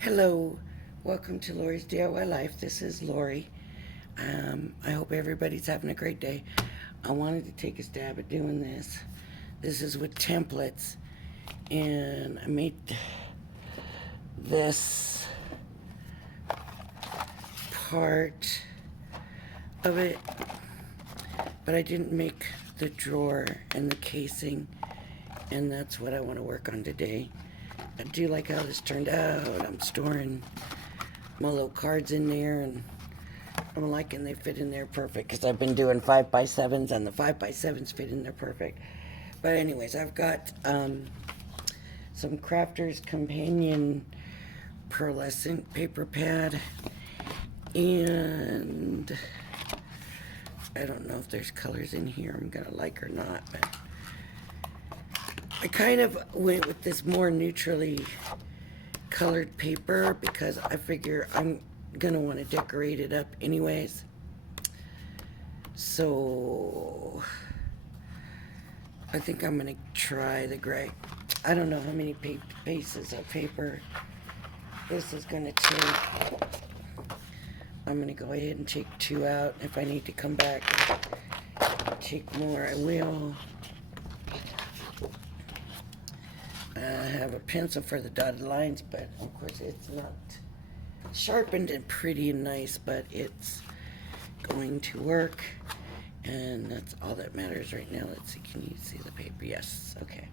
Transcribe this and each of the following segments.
Hello, welcome to Lori's DIY Life. This is Lori. I hope everybody's having a great day. I wanted to take a stab at doing this. This is with templates, and I made this part of it, but I didn't make the drawer and the casing, and that's what I want to work on today. I do like how this turned out. I'm storing my little cards in there, and I'm liking they fit in there perfect because I've been doing 5x7s, and the 5x7s fit in there perfect. But anyways, I've got some Crafters Companion pearlescent paper pad, and I don't know if there's colors in here I'm gonna like or not, but I kind of went with this more neutrally colored paper because I figure I'm gonna want to decorate it up anyways. So I think I'm gonna try the gray. I don't know how many pieces of paper this is gonna take. I'm gonna go ahead and take two out. If I need to come back, take more, I will. I have a pencil for the dotted lines, but of course it's not sharpened and pretty and nice, but it's going to work, and that's all that matters right now. Let's see, can you see the paper? Yes, okay.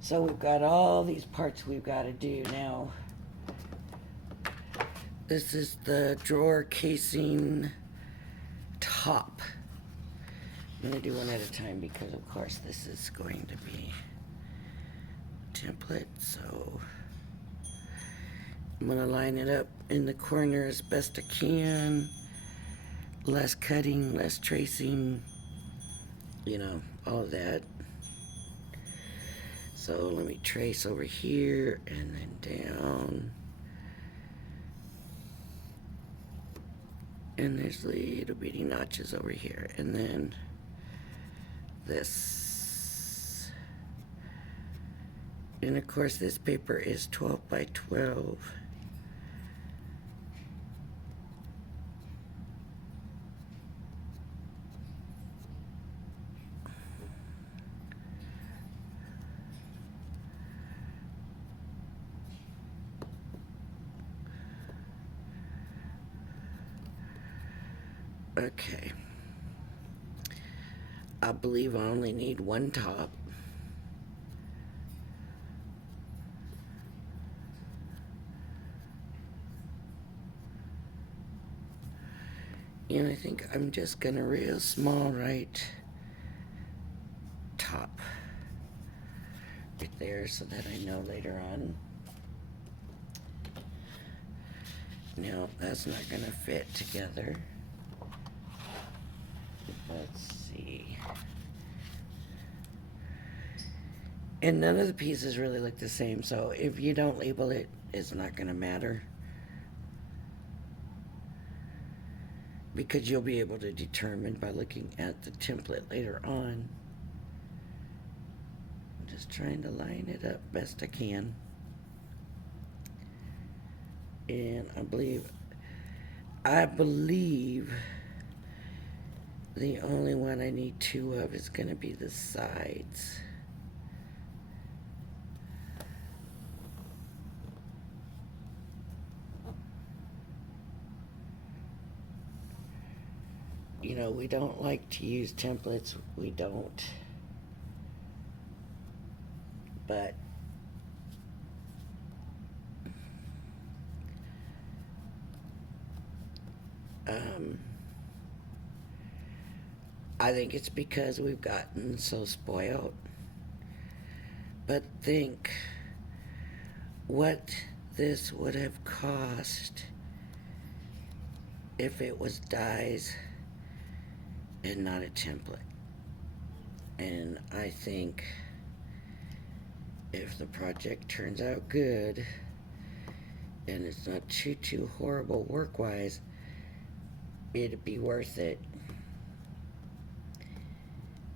So we've got all these parts we've got to do now. This is the drawer casing top. I'm going to do one at a time because of course this is going to be template, so I'm going to line it up in the corner as best I can. Less cutting, less tracing, you know, all of that. So let me trace over here and then down. And there's little bitty notches over here. And then this. And of course this paper is 12 by 12. Okay. I believe I only need one top. And I think I'm just gonna real small right top right there so that I know later on. No, that's not gonna fit together. Let's see. And none of the pieces really look the same, so if you don't label it, it's not gonna matter. Because you'll be able to determine by looking at the template later on. I'm just trying to line it up best I can. And I believe the only one I need two of is gonna be the sides. You know, we don't like to use templates, we don't. But I think it's because we've gotten so spoiled. But think what this would have cost if it was dies and not a template. And I think if the project turns out good and it's not too horrible work-wise, it'd be worth it.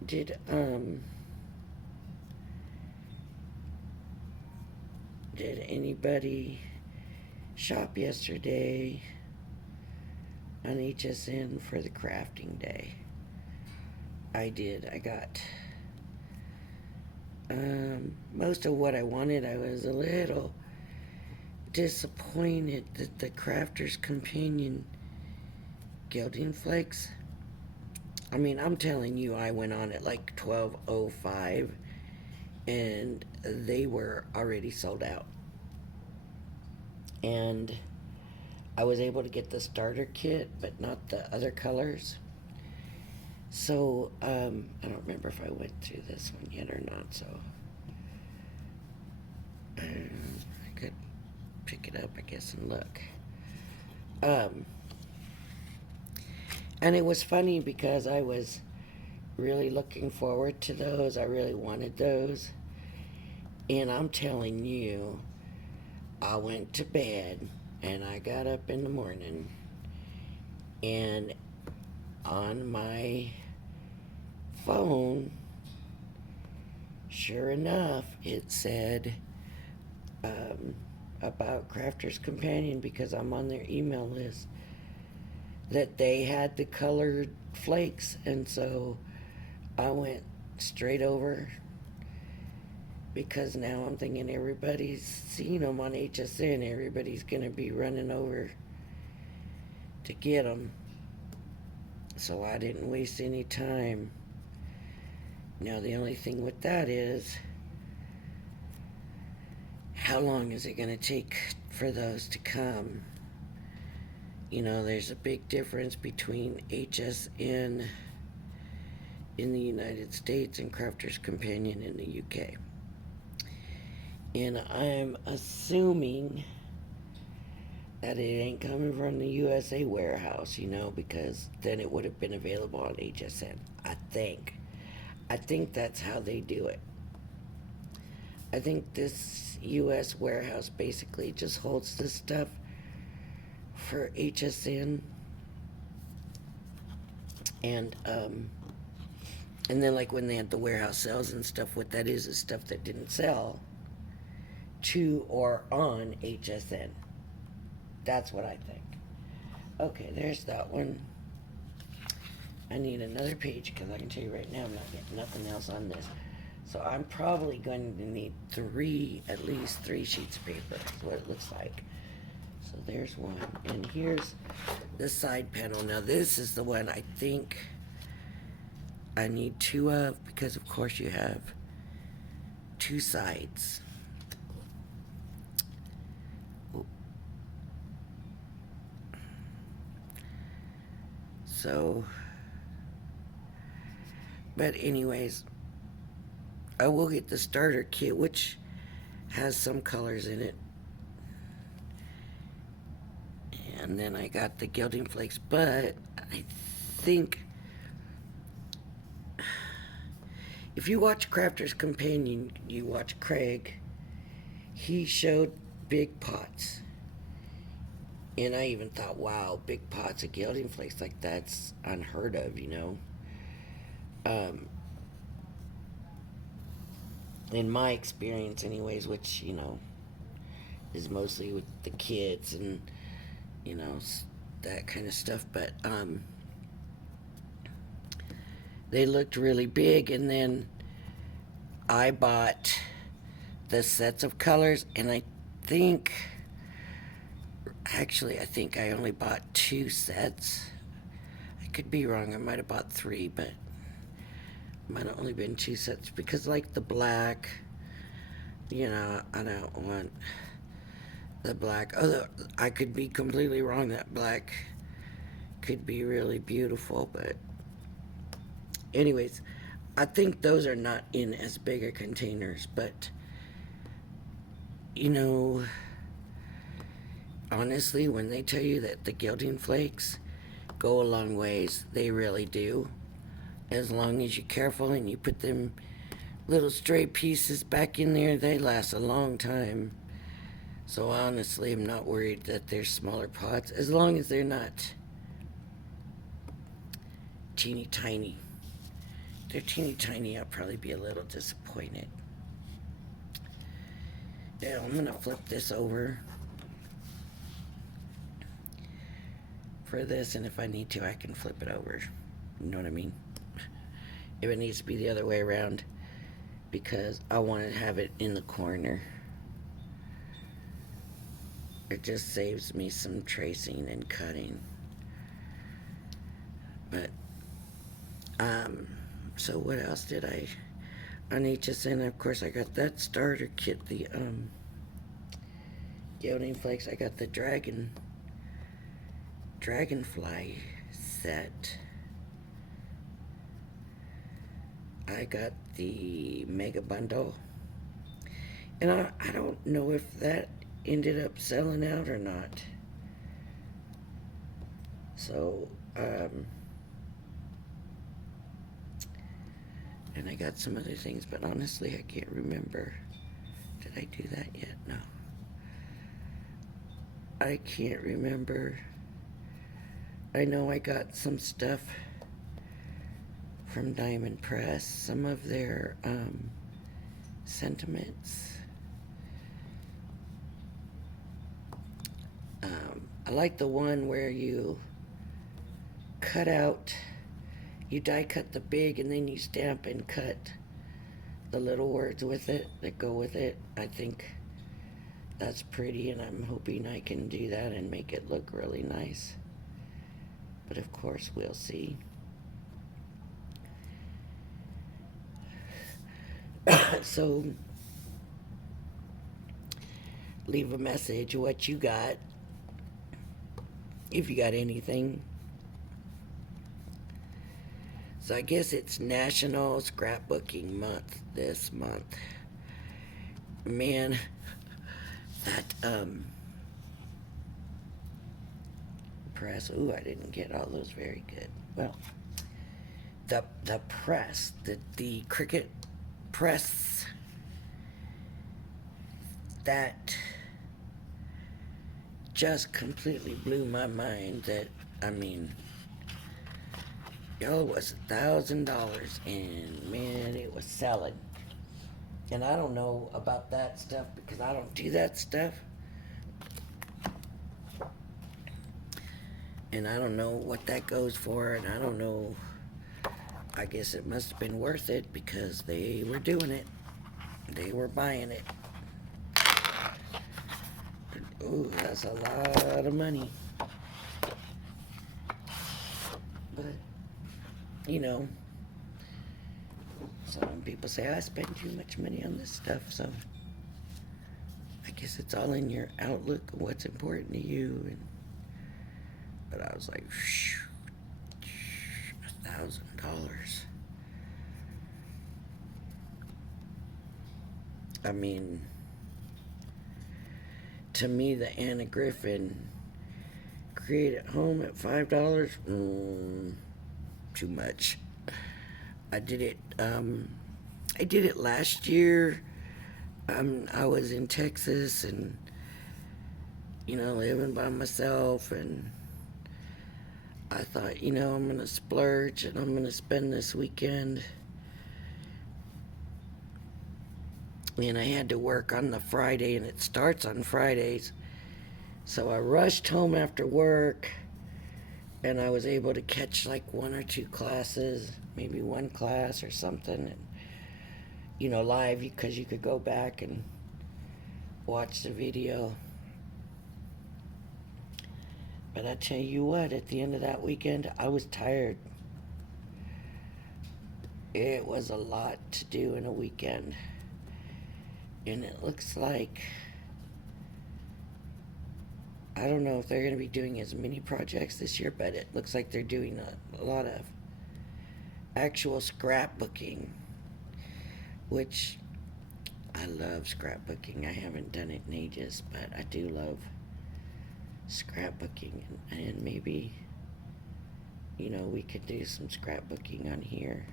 Did anybody shop yesterday on HSN for the crafting day. I did. I got most of what I wanted. I was a little disappointed that the Crafter's Companion gilding flakes, I mean, I'm telling you, I went on at like 12:05 and they were already sold out. And I was able to get the starter kit, but not the other colors. So, I don't remember if I went through this one yet or not, so I could pick it up, I guess, and look. And it was funny because I was really looking forward to those. I really wanted those. And I'm telling you, I went to bed and I got up in the morning and on my phone, sure enough, it said about Crafter's Companion, because I'm on their email list, that they had the colored flakes. And so I went straight over, because now I'm thinking everybody's seen them on HSN. Everybody's going to be running over to get them. So I didn't waste any time. Now the only thing with that is, how long is it going to take for those to come? You know, there's a big difference between HSN in the United States and Crafter's Companion in the UK. And I'm assuming that it ain't coming from the USA warehouse, you know, because then it would have been available on HSN. I think that's how they do it. I think this US warehouse basically just holds this stuff for HSN. And then, like, when they had the warehouse sales and stuff, what that is stuff that didn't sell to or on HSN. That's what I think. Okay, there's that one. I need another page, because I can tell you right now I'm not getting nothing else on this. So I'm probably going to need at least three sheets of paper. That's what it looks like. So there's one. And here's the side panel. Now this is the one I think I need two of, because of course you have two sides. So, but anyways, I will get the starter kit, which has some colors in it. And then I got the gilding flakes, but I think if you watch Crafter's Companion, you watch Craig, he showed big pots. And I even thought, wow, big pots of gilding flakes, like that's unheard of, you know. In my experience anyways, which, you know, is mostly with the kids and, you know, that kind of stuff. But they looked really big. And then I bought the sets of colors, and I think I only bought 2 sets. I could be wrong. I might have bought 3, but it might have only been 2 sets, because like the black, you know, I don't want the black. Although I could be completely wrong. That black could be really beautiful, but anyways, I think those are not in as big a containers. But, you know, honestly, when they tell you that the gilding flakes go a long ways, they really do. As long as you're careful and you put them little stray pieces back in there, they last a long time. So honestly, I'm not worried that they're smaller pots, as long as they're not teeny tiny. If they're teeny tiny, I'll probably be a little disappointed. Yeah, I'm gonna flip this over. for this, and if I need to, I can flip it over. You know what I mean? If it needs to be the other way around, because I want to have it in the corner. It just saves me some tracing and cutting. But, so what else did I need to send? Of course, I got that starter kit, the, Gilding Flakes. I got the Dragonfly set. I got the Mega Bundle. And I don't know if that ended up selling out or not. So, and I got some other things, but honestly, I can't remember. Did I do that yet? No. I can't remember. I know I got some stuff from Diamond Press, some of their sentiments. I like the one where you cut out, you die cut the big and then you stamp and cut the little words with it that go with it. I think that's pretty, and I'm hoping I can do that and make it look really nice. But of course, we'll see. So, leave a message, what you got, if you got anything. So I guess it's National Scrapbooking Month this month. Man, that press, ooh, I didn't get all those very good. Well, the press, the Cricut press, that just completely blew my mind. That, I mean, it was $1,000, and man, it was selling. And I don't know about that stuff because I don't do that stuff. And I don't know what that goes for, and I don't know. I guess it must have been worth it because they were doing it. They were buying it. Ooh, that's a lot of money. But, you know, some people say I spend too much money on this stuff, so I guess it's all in your outlook of what's important to you. But I was like, $1,000. I mean, to me, the Anna Griffin Create at Home at $5, too much. I did it last year. I was in Texas and, you know, living by myself, and I thought, you know, I'm gonna splurge and I'm gonna spend this weekend. And I had to work on the Friday, and it starts on Fridays. So I rushed home after work, and I was able to catch like one or two classes, maybe one class or something, and, you know, live, because you could go back and watch the video. But I tell you what, at the end of that weekend, I was tired. It was a lot to do in a weekend. And it looks like, I don't know if they're going to be doing as many projects this year, but it looks like they're doing a lot of actual scrapbooking, which I love scrapbooking. I haven't done it in ages, but I do love scrapbooking, and maybe, you know, we could do some scrapbooking on here.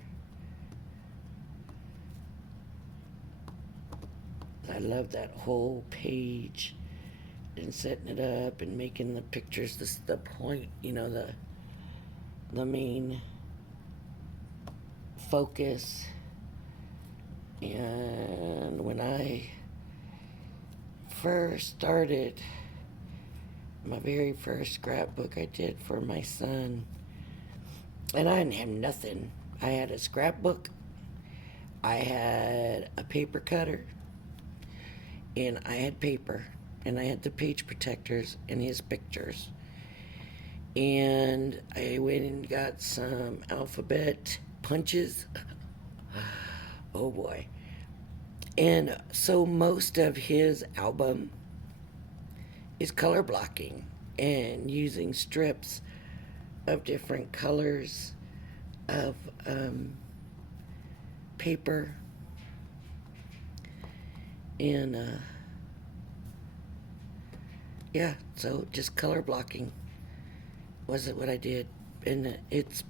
I love that whole page and setting it up and making the pictures the point, you know, the main focus. And when I first started my very first scrapbook I did for my son. And I didn't have nothing. I had a scrapbook, I had a paper cutter, and I had paper, and I had the page protectors and his pictures. And I went and got some alphabet punches. Oh boy. And so most of his album is color blocking and using strips of different colors of paper. And yeah, so just color blocking was it what I did. And it's,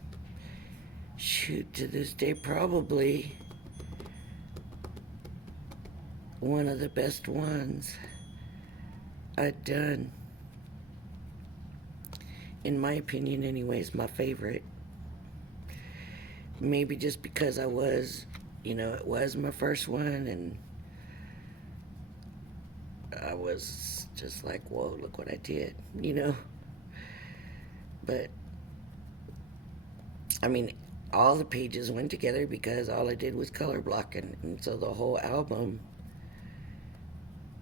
shoot, to this day, probably one of the best ones I've done. In my opinion, anyways, my favorite. Maybe just because I was, it was my first one, and I was just like, whoa, look what I did. But, I mean, all the pages went together because all I did was color blocking. And so the whole album,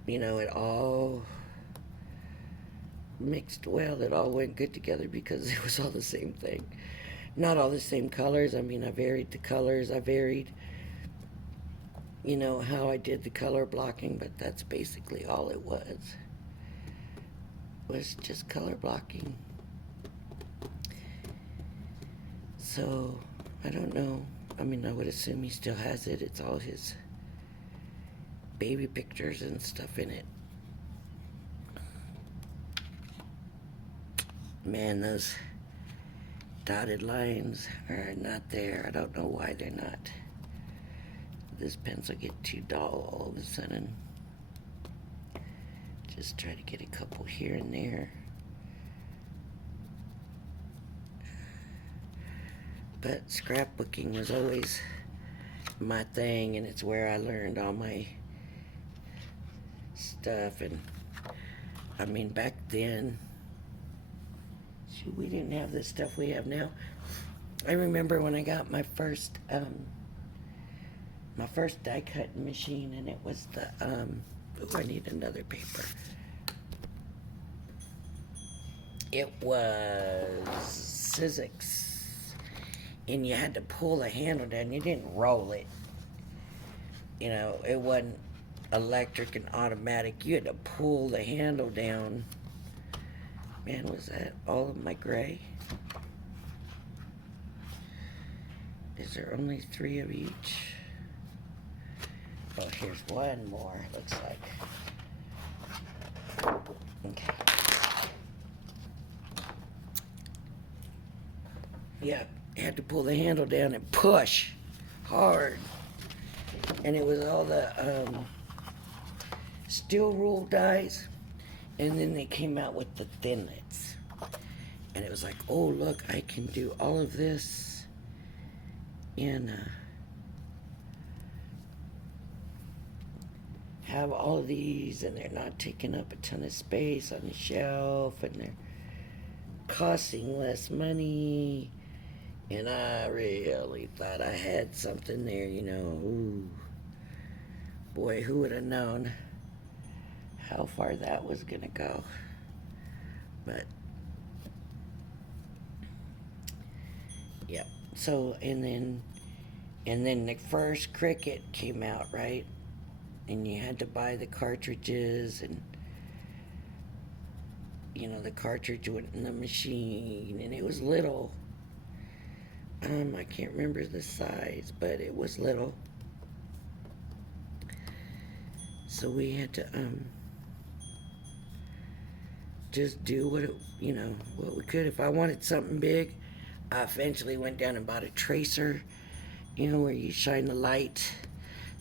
it all mixed well. It all went good together because it was all the same thing. Not all the same colors. I mean, I varied the colors. I varied, how I did the color blocking, but that's basically all it was just color blocking. So, I don't know. I mean, I would assume he still has it. It's all his baby pictures and stuff in it. Man, those dotted lines are not there. I don't know why they're not. This pencil get too dull all of a sudden. Just try to get a couple here and there. But scrapbooking was always my thing, and it's where I learned all my stuff. And I mean, back then, shoot, we didn't have the stuff we have now. I remember when I got my first die cutting machine, and it was the I need another paper. It was Sizzix. And you had to pull the handle down. You didn't roll it. It wasn't electric and automatic. You had to pull the handle down. Man, was that all of my gray? Is there only 3 of each? Oh, here's one more, looks like. Okay. Yeah. Had to pull the handle down and push hard. And it was all the steel rule dies. And then they came out with the thinlits. And it was like, oh, look, I can do all of this and have all of these, and they're not taking up a ton of space on the shelf, and they're costing less money. And I really thought I had something there, Ooh. Boy, who would have known how far that was going to go. But, yep. So, and then the first Cricut came out, right? And you had to buy the cartridges, and, the cartridge went in the machine, and it was little. I can't remember the size, but it was little. So we had to just do what we could. If I wanted something big, I eventually went down and bought a tracer, where you shine the light.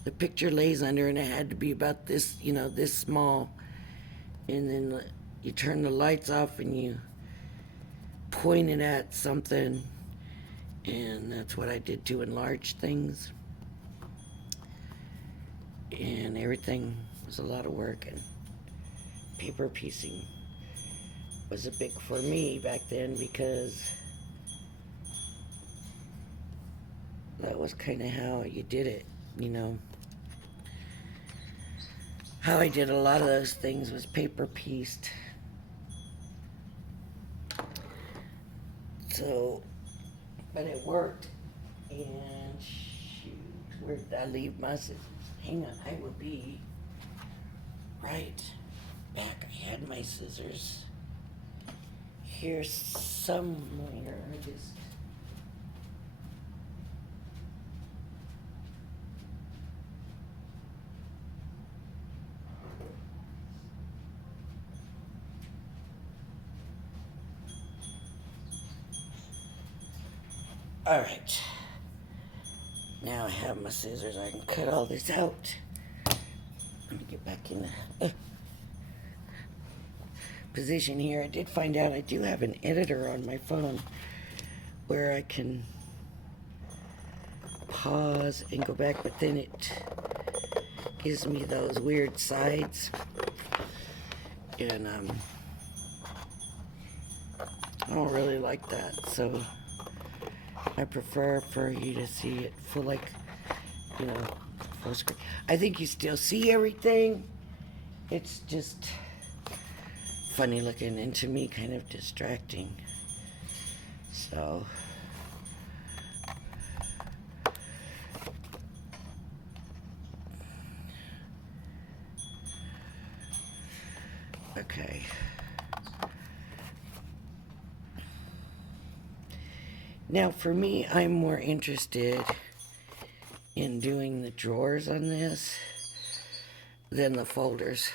The picture lays under, and it had to be about this, this small. And then you turn the lights off, and you point it at something. And that's what I did to enlarge things. And everything was a lot of work, and paper piecing was a big for me back then because that was kind of how you did it, you know. How I did a lot of those things was paper pieced. So, but it worked. And shoot, where did I leave my scissors? Hang on, I will be right back. I had my scissors here somewhere. I just. All right. Now I have my scissors. I can cut all this out. Let me get back in the position here. I did find out I do have an editor on my phone where I can pause and go back, but then it gives me those weird sides. And I don't really like that, so I prefer for you to see it full, like, you know, full screen. I think you still see everything. It's just funny looking and to me kind of distracting. So okay. Now for me, I'm more interested in doing the drawers on this than the folders.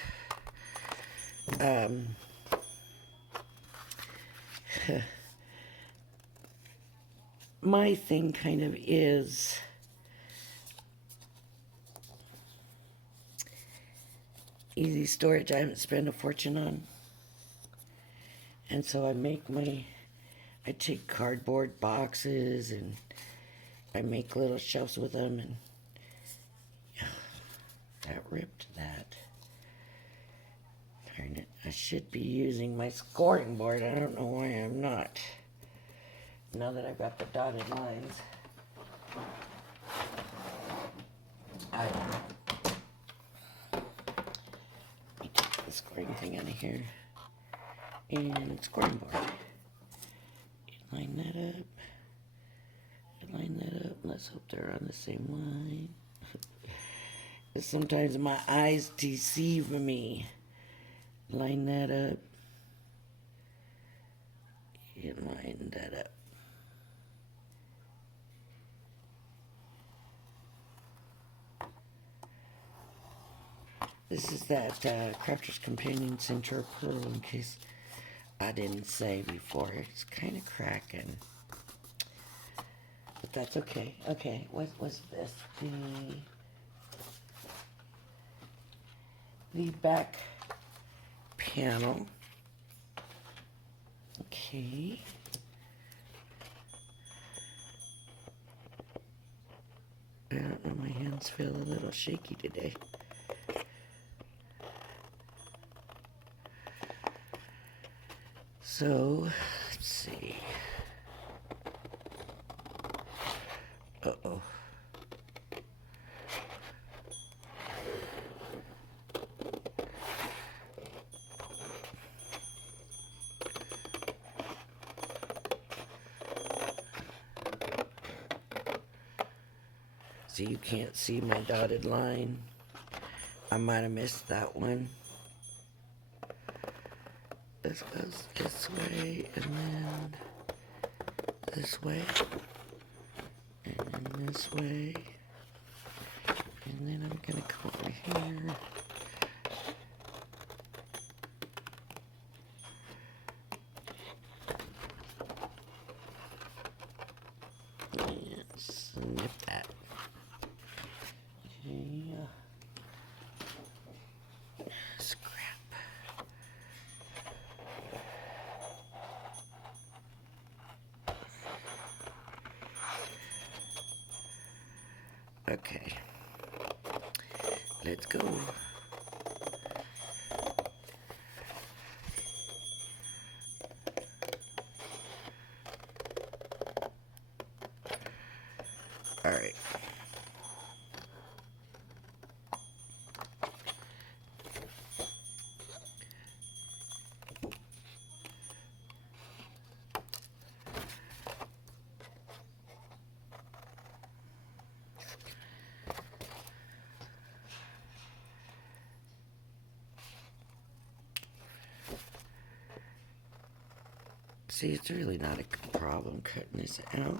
My thing kind of is easy storage. I haven't spent a fortune on. And so I take cardboard boxes and I make little shelves with them, and that ripped that. Darn it. I should be using my scoring board. I don't know why I'm not. Now that I've got the dotted lines. Let me take the scoring thing out of here. And scoring board. Line that up. Line that up. Let's hope they're on the same line. Sometimes my eyes deceive me. Line that up. And line that up. This is that Crafter's Companion Centaur Pearl, in case I didn't say before. It's kind of cracking. But that's okay. Okay, what was this? The back panel. Okay. I don't know, my hands feel a little shaky today. So, let's see. Uh-oh. So you can't see my dotted line. I might have missed that one. This goes this way, and then this way, and then this way, and then I'm gonna come over here. And snip that. Okay. Scrap. Okay, let's go. Alright. See, it's really not a problem cutting this out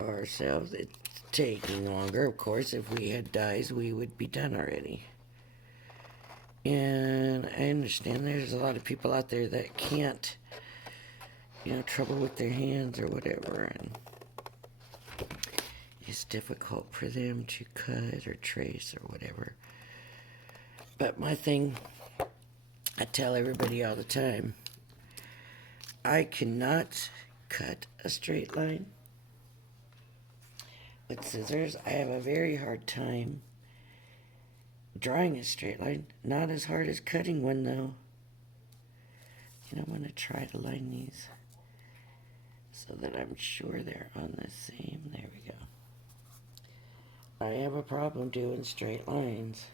ourselves. It's taking longer. Of course, if we had dyes, we would be done already. And I understand there's a lot of people out there that can't, trouble with their hands or whatever, and it's difficult for them to cut or trace or whatever. But my thing, I tell everybody all the time, I cannot cut a straight line with scissors. I have a very hard time drawing a straight line. Not as hard as cutting one, though. And I'm going to try to line these so that I'm sure they're on the same. There we go. I have a problem doing straight lines.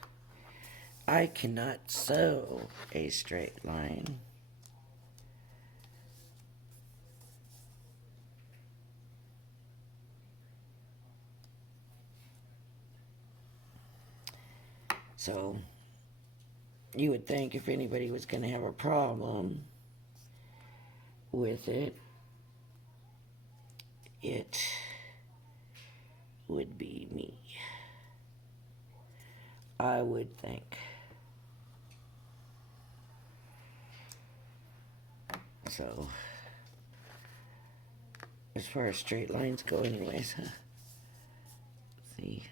I cannot sew a straight line. So, you would think if anybody was going to have a problem with it, it would be me. I would think. So, as far as straight lines go anyways, huh? Let's see.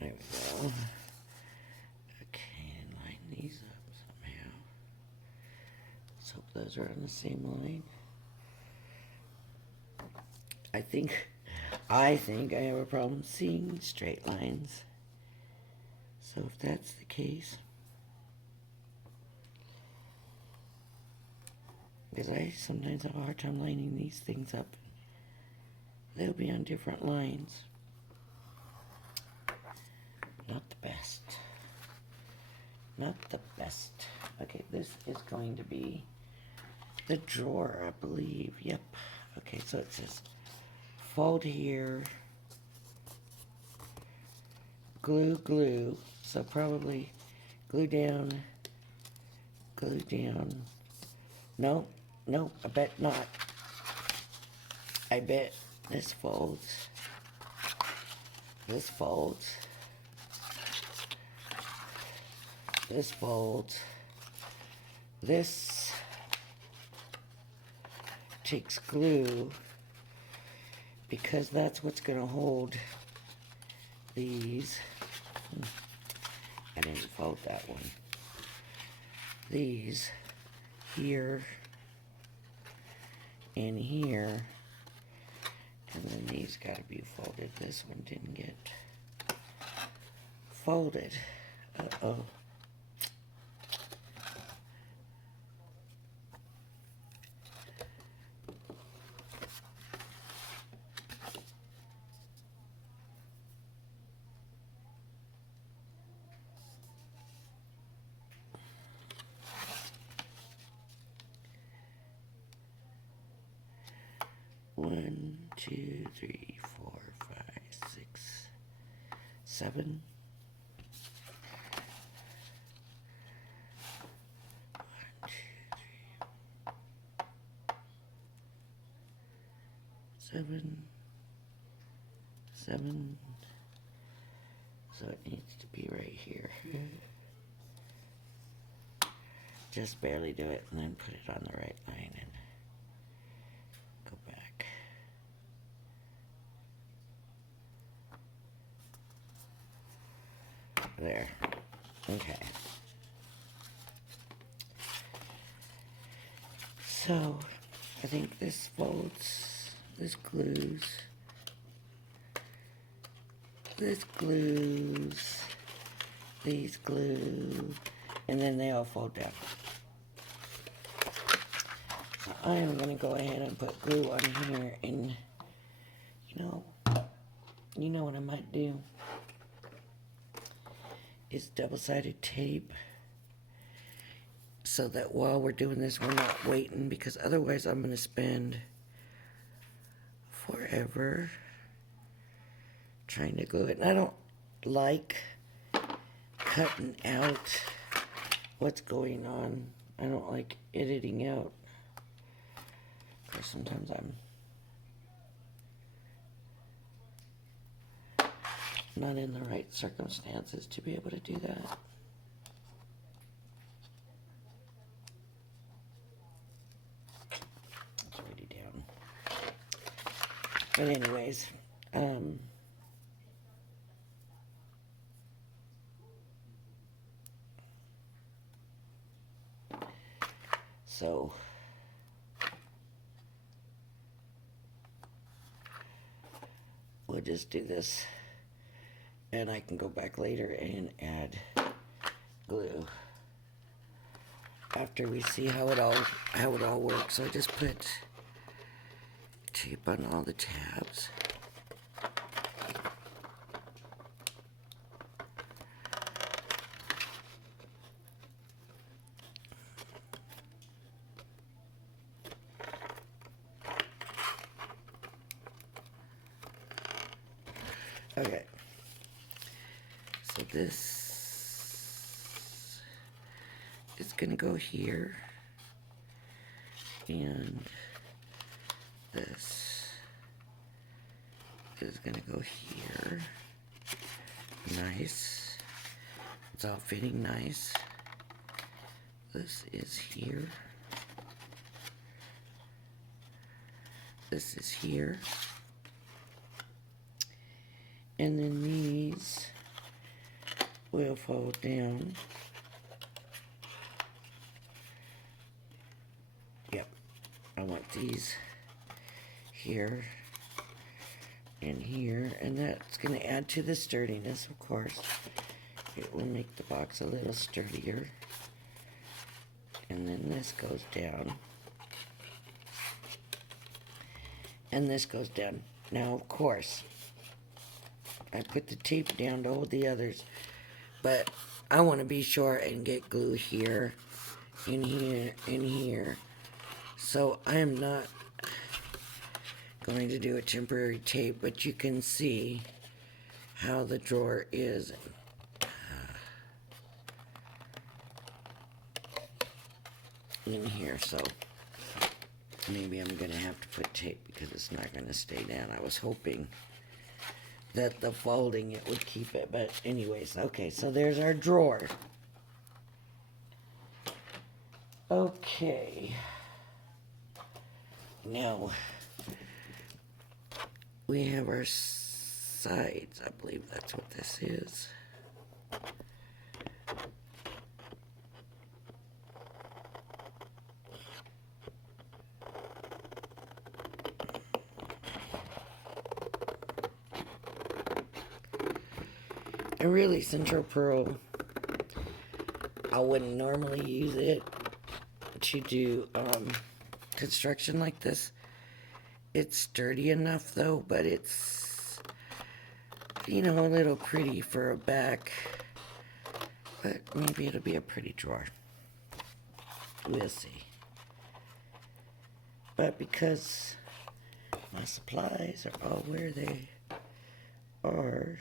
There we go. Okay, and line these up somehow. Let's hope those are on the same line. I think I have a problem seeing straight lines. So if that's the case, because I sometimes have a hard time lining these things up. They'll be on different lines. Not the best. Not the best. Okay, this is going to be the drawer, I believe. Yep. Okay, so it says fold here, glue, glue. So probably glue down. No, I bet not. I bet this folds. This folds. This folds. This takes glue because that's what's going to hold these. I didn't fold that one. These here and here, and then these got to be folded. This one didn't get folded. Uh-oh. One, two, three, four, five, six, seven. 1, 2, 3, 7, 7. So it needs to be right here. Just barely do it and then put it on the right line and go back. There. Okay. So, I think this folds, this glues, these glue, and then they all fold down. So I am going to go ahead and put glue on here, and you know what I might do is double-sided tape, so that while we're doing this, we're not waiting, because otherwise I'm going to spend forever trying to glue it. And I don't like cutting out what's going on. I don't like editing out. Of course, sometimes I'm not in the right circumstances to be able to do that. It's already down. But anyways, so we'll just do this, and I can go back later and add glue after we see how it all works. So I just put tape on all the tabs. Okay, so this is gonna go here, and this is gonna go here. Nice. It's all fitting nice. This is here. This is here. And then these will fold down. Yep, I want these here and here, and that's going to add to the sturdiness, of course. It will make the box a little sturdier. And then this goes down. And this goes down. Now, of course, I put the tape down to hold the others, but I want to be sure and get glue here, in here, in here. So I am not going to do a temporary tape, but you can see how the drawer is. In here, so maybe I'm going to have to put tape because it's not going to stay down. I was hoping that the folding it would keep it, but anyways, okay, so there's our drawer. Okay, now we have our sides. I believe that's what this is. And really, Central Pearl, I wouldn't normally use it to do construction like this. It's sturdy enough though, but it's, a little pretty for a back. But maybe it'll be a pretty drawer. We'll see. But because my supplies are all where they are,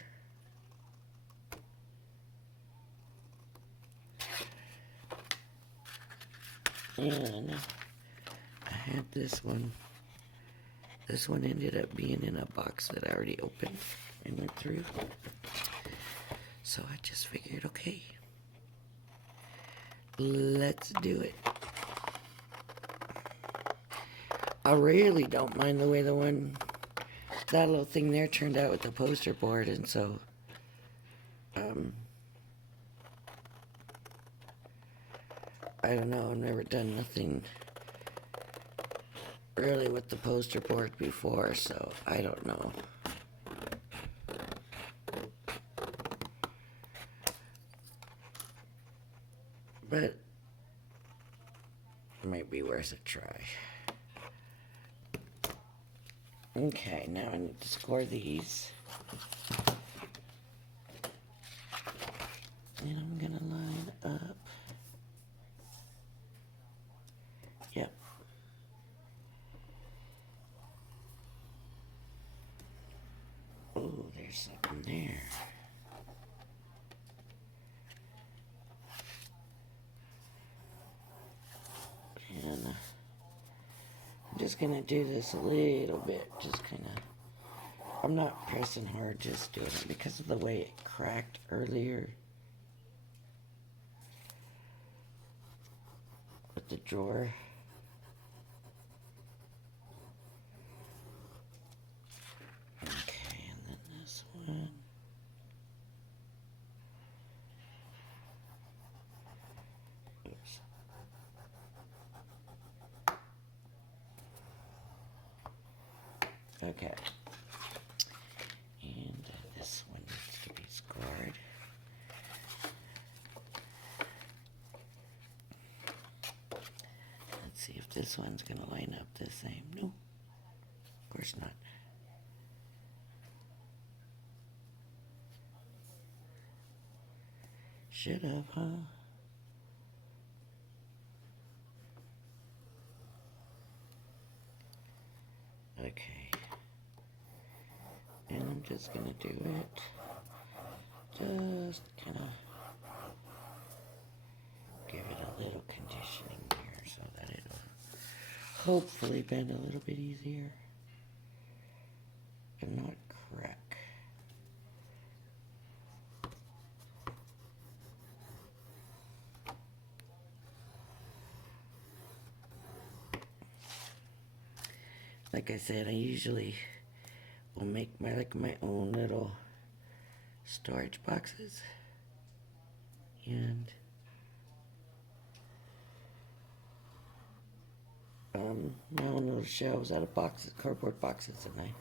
and I had this one. This one ended up being in a box that I already opened and went through. So I just figured, okay, let's do it. I really don't mind the way that little thing there turned out with the poster board, and so I don't know, I've never done nothing really with the poster board before, so I don't know. But it might be worth a try. Okay, now I need to score these. And I'm gonna line up. Yep. Oh, there's something there. And I'm just gonna do this a little bit, just kind of. I'm not pressing hard, just doing it because of the way it cracked earlier with the drawer. Okay, and then this one. Oops. Okay. And this one needs to be scored. Let's see if this one's gonna line up the same. No, of course not. Should have, huh? Okay. And I'm just gonna do it. Just kind of give it a little conditioning here so that it'll hopefully bend a little bit easier and not crack. Like I said, I usually will make my own little storage boxes and my own little shelves out of boxes, cardboard boxes, and I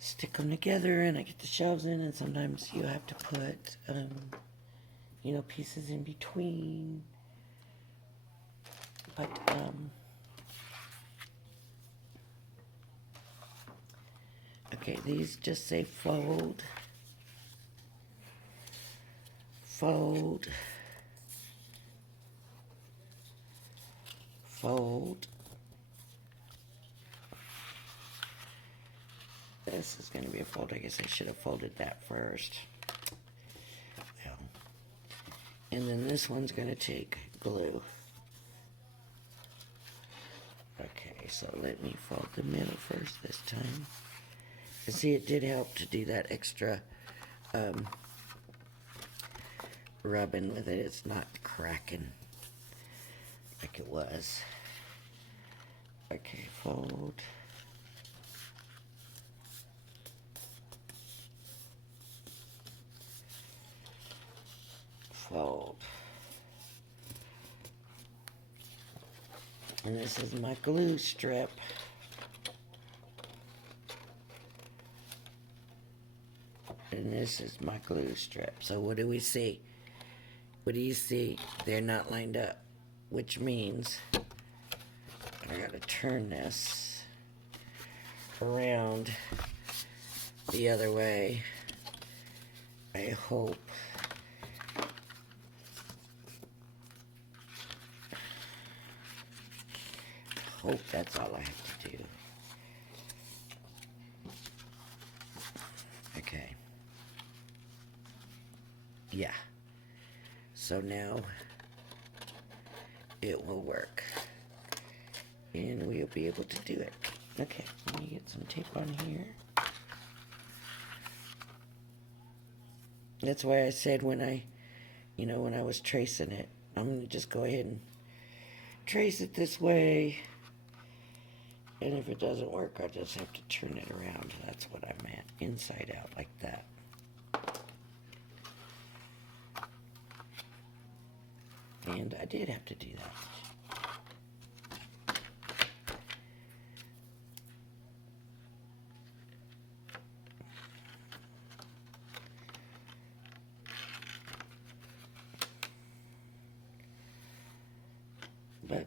stick them together and I get the shelves in, and sometimes you have to put pieces in between, but okay, these just say fold, fold, fold. This is going to be a fold. I guess I should have folded that first. Well, and then this one's going to take glue. Okay, so let me fold the middle first this time. And see, it did help to do that extra rubbing with it. It's not cracking like it was. Okay, fold. Fold. And this is my glue strip. And this is my glue strip. So what do we see? What do you see? They're not lined up, which means I gotta turn this around the other way. I hope. That's all I have to do. Okay. Yeah. So now it will work. And we'll be able to do it. Okay, let me get some tape on here. That's why I said when I was tracing it, I'm going to just go ahead and trace it this way. And if it doesn't work, I just have to turn it around. That's what I meant. Inside out, like that. And I did have to do that. but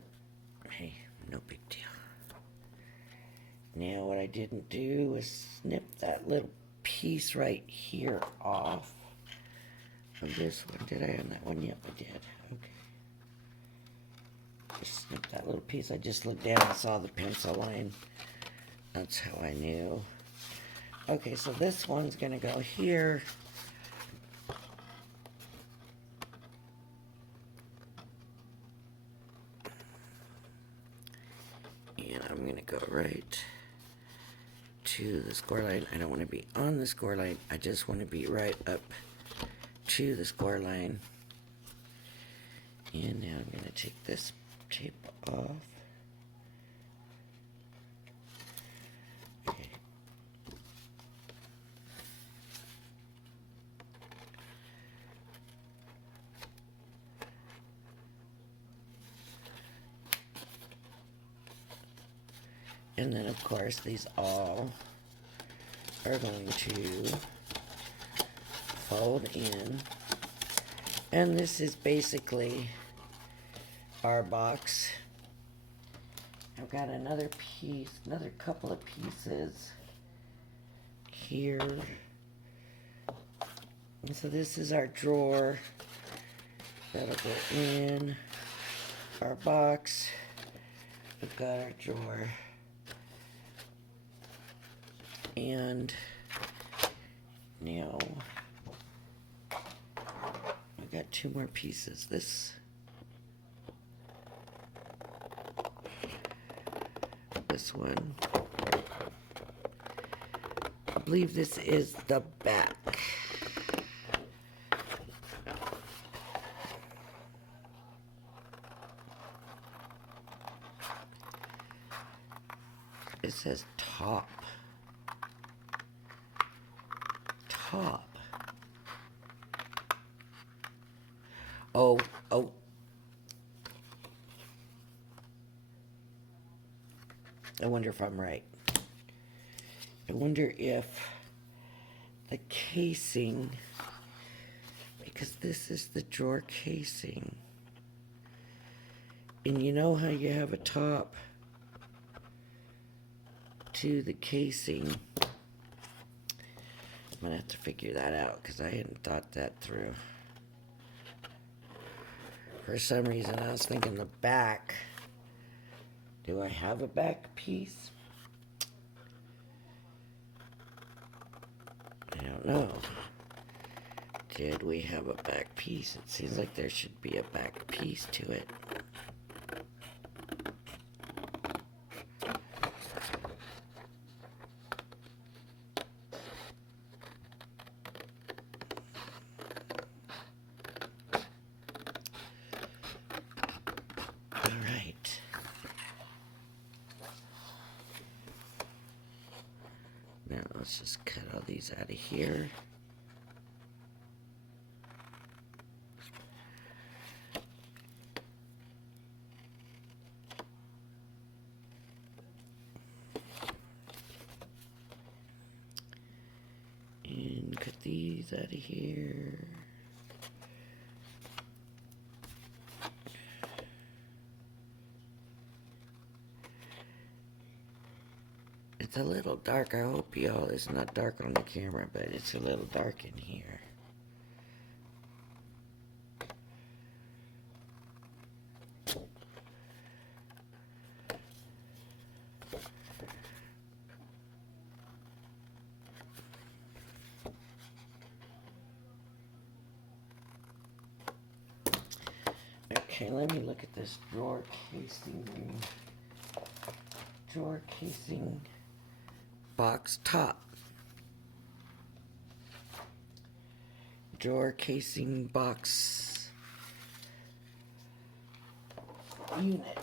hey, no big deal. Now what I didn't do was snip that little piece right here off of this one. Did I on that one? Yep, I did. Okay. Just snip that little piece. I just looked down and saw the pencil line. That's how I knew. Okay, so this one's gonna go here. And I'm gonna go right to the score line. I don't want to be on the score line. I just want to be right up to the score line. And now I'm going to take this tape off. Okay. And then of course these all are going to fold in. And this is basically our box. I've got another piece, another couple of pieces here. And so this is our drawer. That'll go in our box. We've got our drawer. And now I got two more pieces. This one. I believe this is the back. It says top. Top. Oh. I wonder if I'm right. I wonder if the casing, because this is the drawer casing, and you know how you have a top to the casing. I'm gonna have to figure that out because I hadn't thought that through. For some reason I was thinking the back. Do I have a back piece? I don't know. Did we have a back piece? It seems like there should be a back piece to it. Now let's just cut all these out of here. And cut these out of here. It's a little dark. I hope y'all, it's not dark on the camera, but it's a little dark in here. Okay, let me look at this drawer casing. Drawer casing box top. Drawer casing box unit.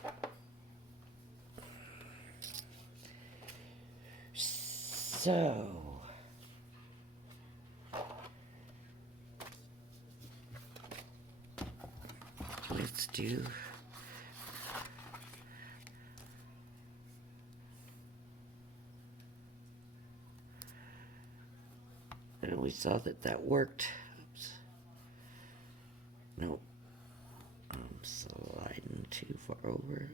So let's do and we saw that worked. Oops. Nope. I'm sliding too far over.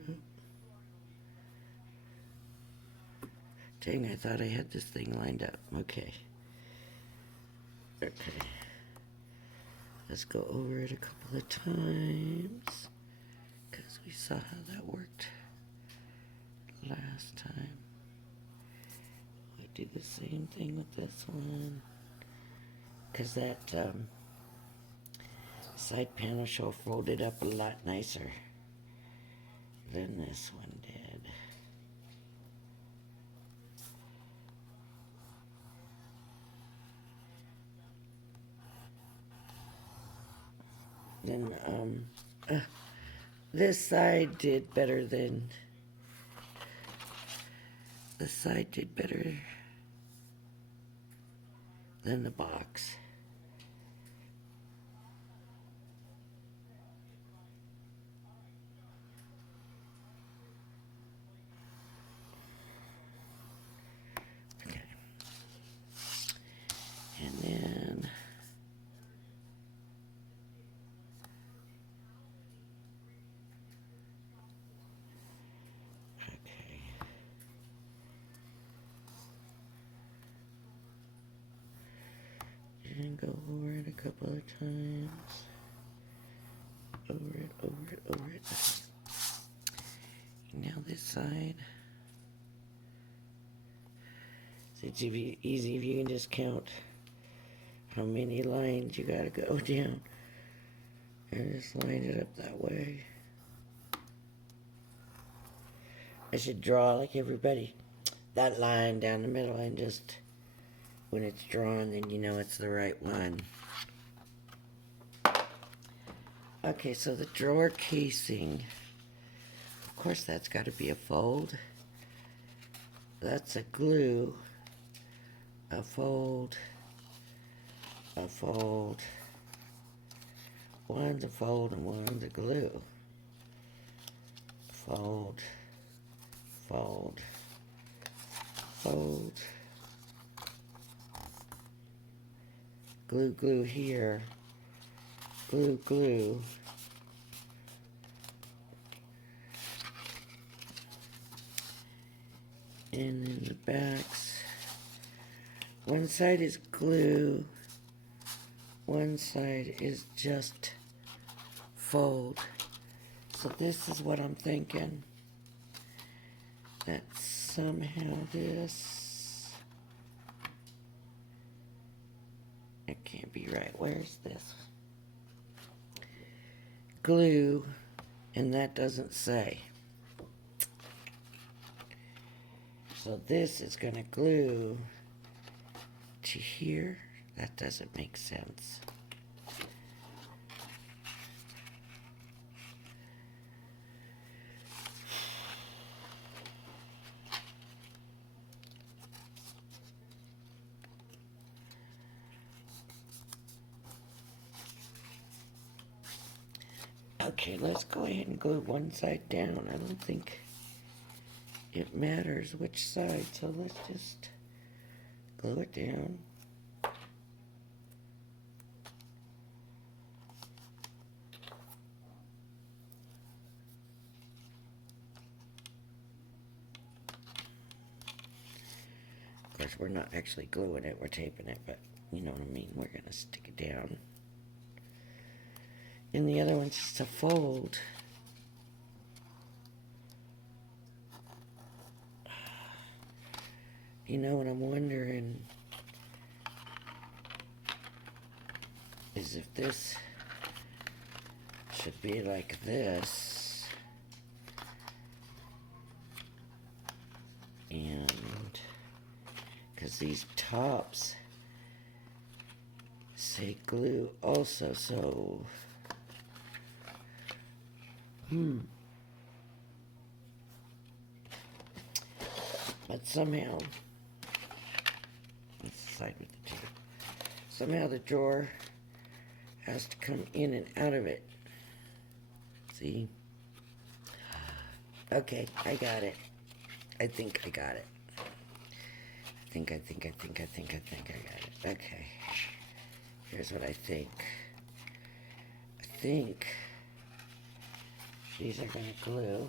Dang, I thought I had this thing lined up. Okay. Okay. Let's go over it a couple of times, because we saw how that worked last time. We do the same thing with this one, because that side panel should folded up a lot nicer than this one did. Then this side did better than the box. Okay. And then okay. And go over it a couple of times. Over it, over it, over it. Now this side. So it's easy if you can just count how many lines you gotta go down. And just line it up that way. I should draw like everybody. That line down the middle, and just when it's drawn, then you know it's the right one. Okay, so the drawer casing, of course that's got to be a fold. That's a glue, a fold, a fold. One's a fold and one's a glue. Fold, fold, fold. Glue, glue here. Glue, glue. And then the backs. One side is glue. One side is just fold. So this is what I'm thinking. That somehow this... It can't be right. Where's this? Glue, and that doesn't say. So this is going to glue to here. That doesn't make sense. Okay, let's go ahead and glue one side down. I don't think it matters which side, so let's just glue it down. Of course, we're not actually gluing it, we're taping it, but you know what I mean. We're going to stick it down. And the other one's just a fold. You know what I'm wondering is if this should be like this. And because these tops say glue also, so but somehow, let's side with the tape. Somehow the drawer has to come in and out of it. See? Okay, I got it. I think I got it. I think I got it. Okay. Here's what I think. I think these are going to glue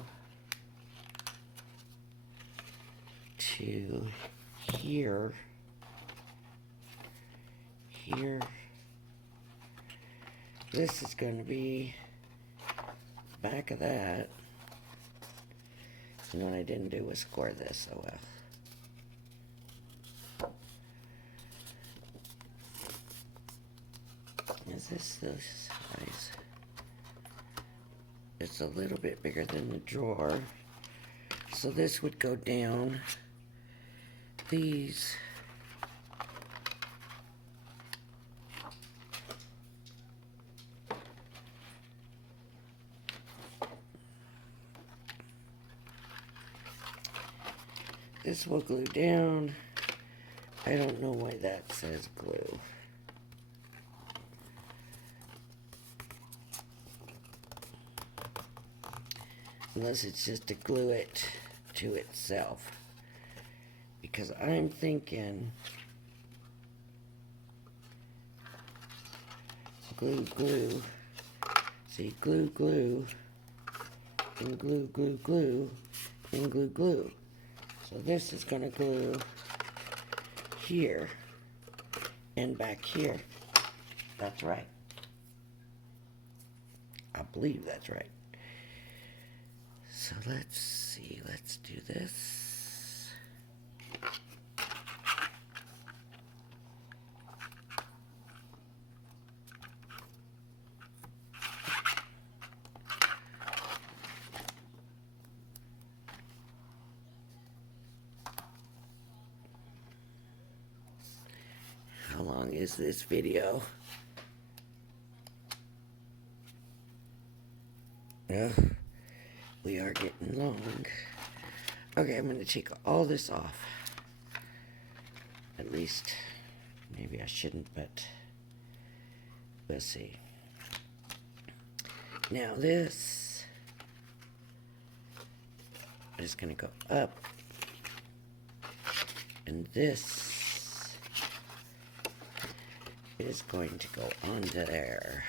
to here, here. This is going to be back of that. And what I didn't do was score this, oh well. Is this the size? It's a little bit bigger than the drawer. So this would go down. These this will glue down. I don't know why that says glue. Unless it's just to glue it to itself. Because I'm thinking glue, glue. See, glue, glue, and glue, glue, glue, and glue, glue. So this is going to glue here and back here. That's right. I believe that's right. So let's see, let's do this. How long is this video? We are getting long. Okay, I'm going to take all this off. At least, maybe I shouldn't, but we'll see. Now this is going to go up. And this is going to go on there.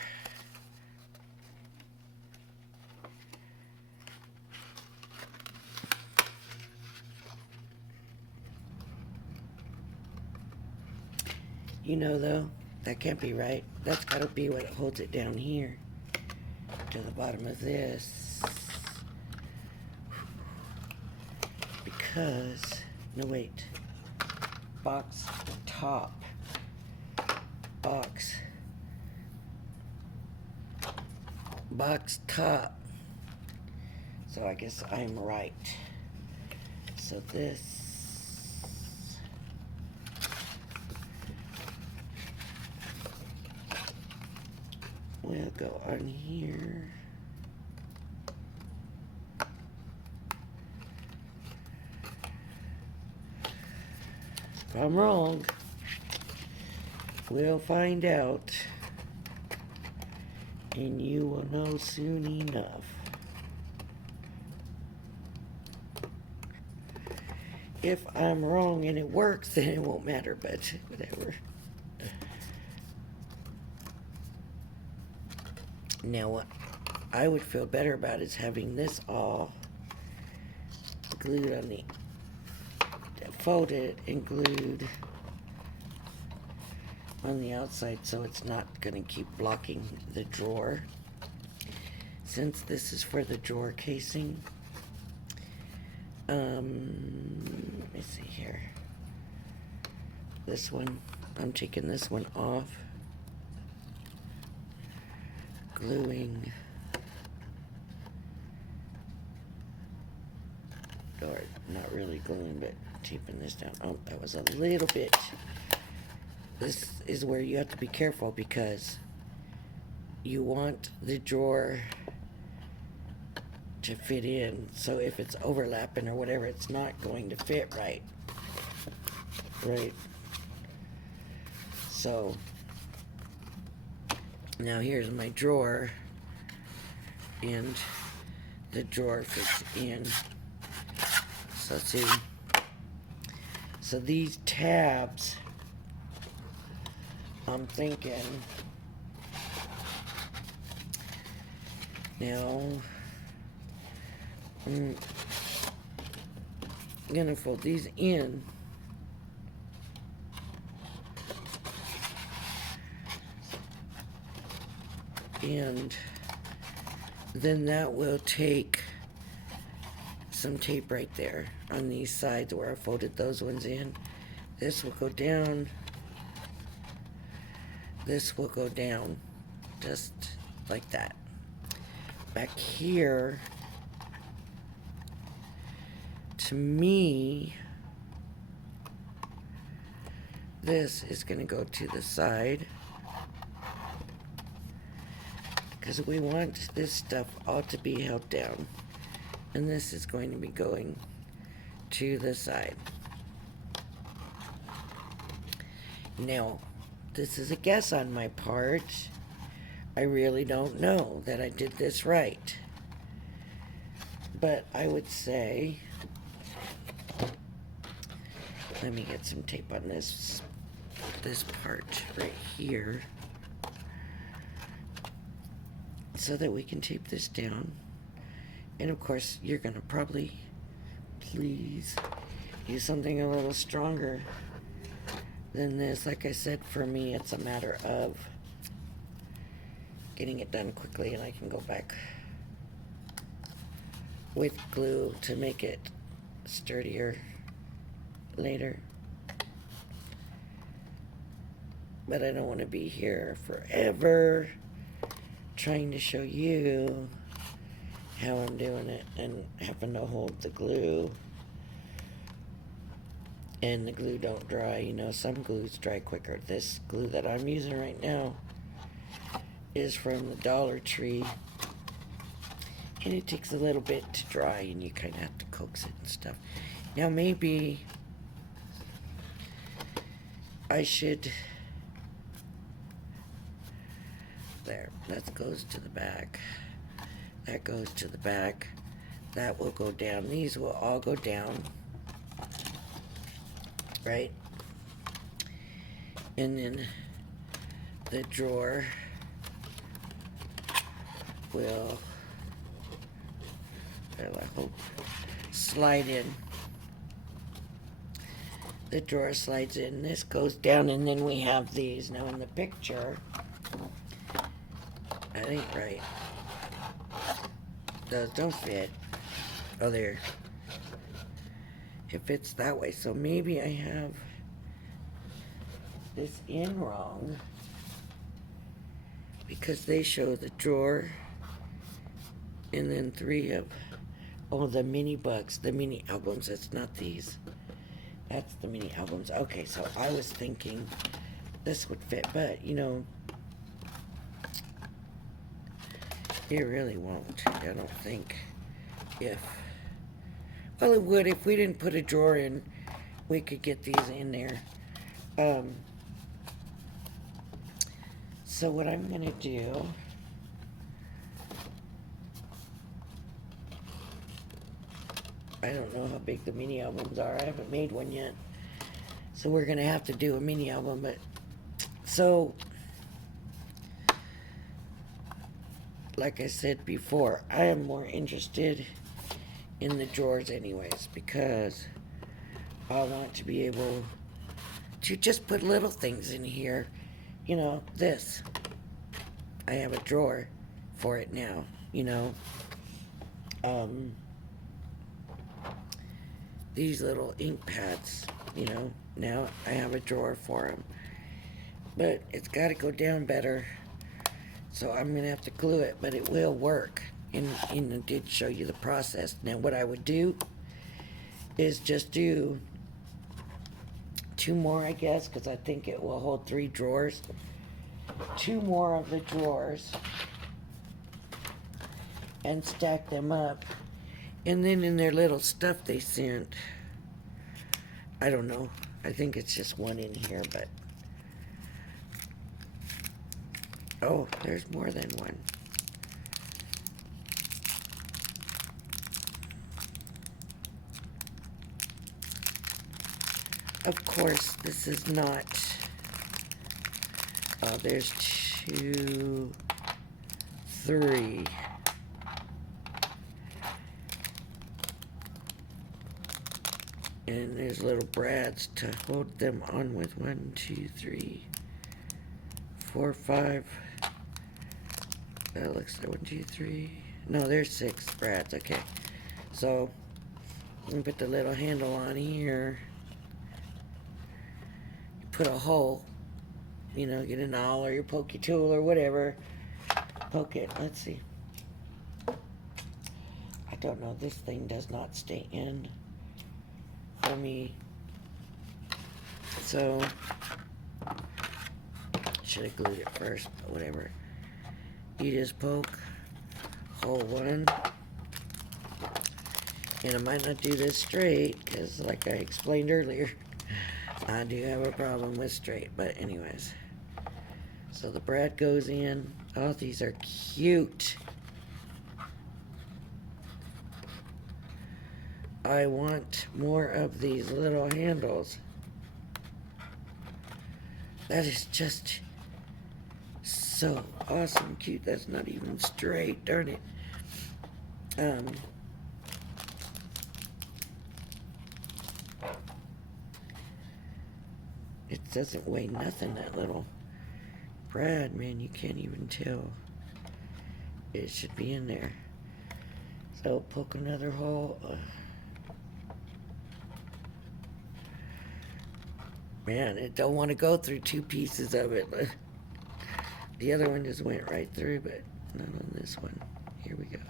You know, though, that can't be right. That's got to be what holds it down here to the bottom of this. Because, no, wait. Box top. Box top. So I guess I'm right. So this will go on here. If I'm wrong, we'll find out, and you will know soon enough. If I'm wrong and it works, then it won't matter, but whatever. Now, what I would feel better about is having this all glued on the, folded and glued on the outside so it's not going to keep blocking the drawer. Since this is for the drawer casing, let me see here. This one, I'm taking this one off. Gluing, or not really gluing, but taping this down. Oh, that was a little bit. This is where you have to be careful because you want the drawer to fit in. So if it's overlapping or whatever, it's not going to fit right. Right. So now here's my drawer, and the drawer fits in. So see, so these tabs, I'm thinking, now, I'm gonna fold these in. And then that will take some tape right there on these sides where I folded those ones in. This will go down. This will go down just like that. Back here, to me, this is going to go to the side because we want this stuff all to be held down, and this is going to be going to the side. Now, this is a guess on my part. I really don't know that I did this right, but I would say, let me get some tape on this part right here so that we can tape this down. And of course, you're gonna probably, please, use something a little stronger than this. Like I said, for me, it's a matter of getting it done quickly, and I can go back with glue to make it sturdier later. But I don't want to be here forever trying to show you how I'm doing it and having to hold the glue, and the glue don't dry. You know, some glues dry quicker. This glue that I'm using right now is from the Dollar Tree, and it takes a little bit to dry, and you kind of have to coax it and stuff. Now maybe I should, there, that goes to the back, that goes to the back, that will go down, these will all go down, right? And then the drawer will, well, I hope, slide in. The drawer slides in, this goes down, and then we have these. Now in the picture, that ain't right. Those don't fit. Oh, there. It fits that way, so maybe I have this in wrong, because they show the drawer and then three of, oh, the mini books, the mini albums. It's not these. That's the mini albums. Okay, so I was thinking this would fit, but you know, it really won't. I don't think. Well, it would if we didn't put a drawer in. We could get these in there. So what I'm gonna do, I don't know how big the mini albums are. I haven't made one yet. So we're gonna have to do a mini album, but so like I said before, I am more interested in the drawers anyways, because I want to be able to just put little things in here. You know, this. I have a drawer for it now, you know. These little ink pads, you know, now I have a drawer for them. But it's got to go down better, so I'm going to have to glue it, but it will work. And it did show you the process. Now what I would do is just do 2 more, I guess, because I think it will hold 3 drawers. 2 more of the drawers and stack them up. And then in their little stuff they sent, I don't know, I think it's just 1 in here, but oh, there's more than 1. Of course, this is not, there's 2, 3. And there's little brads to hold them on with. 1, 2, 3, 4, 5. That looks like 1, 2, 3. No, there's 6 brads. Okay. So, let me put the little handle on here. You put a hole. You know, get an awl or your pokey tool or whatever. Poke it. Let's see. I don't know. This thing does not stay in for me. So, should have glued it first, but whatever. You just poke hole 1. And I might not do this straight, because like I explained earlier, I do have a problem with straight. But anyways. So the brad goes in. Oh, these are cute. I want more of these little handles. That is just so awesome cute. That's not even straight, darn it. It doesn't weigh nothing, that little brad, man. You can't even tell. It should be in there. So poke another hole. Man, it don't want to go through 2 pieces of it. The other one just went right through, but not on this one. Here we go.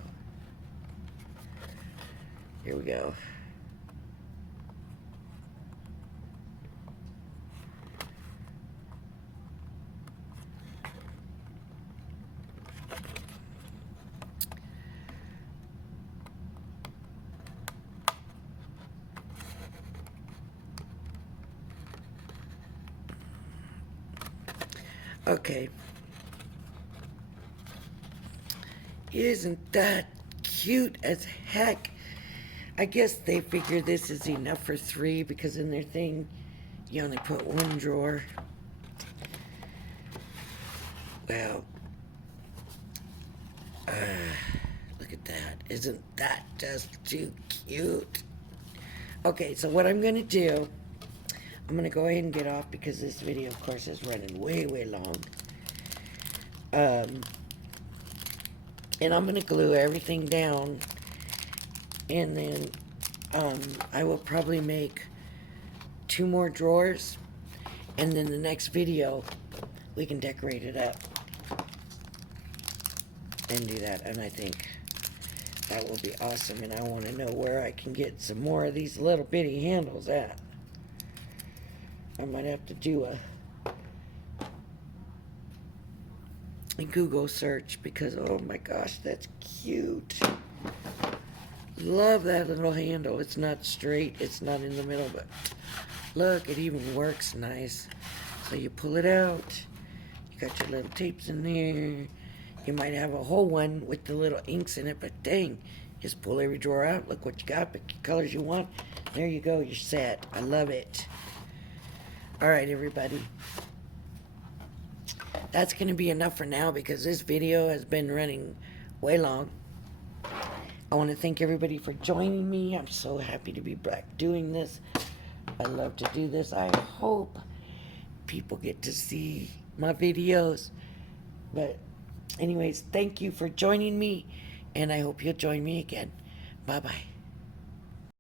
Here we go. Okay. Isn't that cute as heck? I guess they figure this is enough for 3 because in their thing, you only put 1 drawer. Well, look at that. Isn't that just too cute? Okay, so what I'm going to do, I'm going to go ahead and get off because this video, of course, is running way, way long. And I'm going to glue everything down. And then I will probably make 2 more drawers. And then the next video, we can decorate it up. And do that. And I think that will be awesome. And I want to know where I can get some more of these little bitty handles at. I might have to do a Google search because, oh my gosh, that's cute. Love that little handle. It's not straight, it's not in the middle, but look, it even works nice. So you pull it out, you got your little tapes in there. You might have a whole one with the little inks in it, but dang, just pull every drawer out, look what you got, pick your colors you want. There you go, you're set. I love it. All right, everybody. That's going to be enough for now because this video has been running way long. I want to thank everybody for joining me. I'm so happy to be back doing this. I love to do this. I hope people get to see my videos. But anyways, thank you for joining me, and I hope you'll join me again. Bye-bye.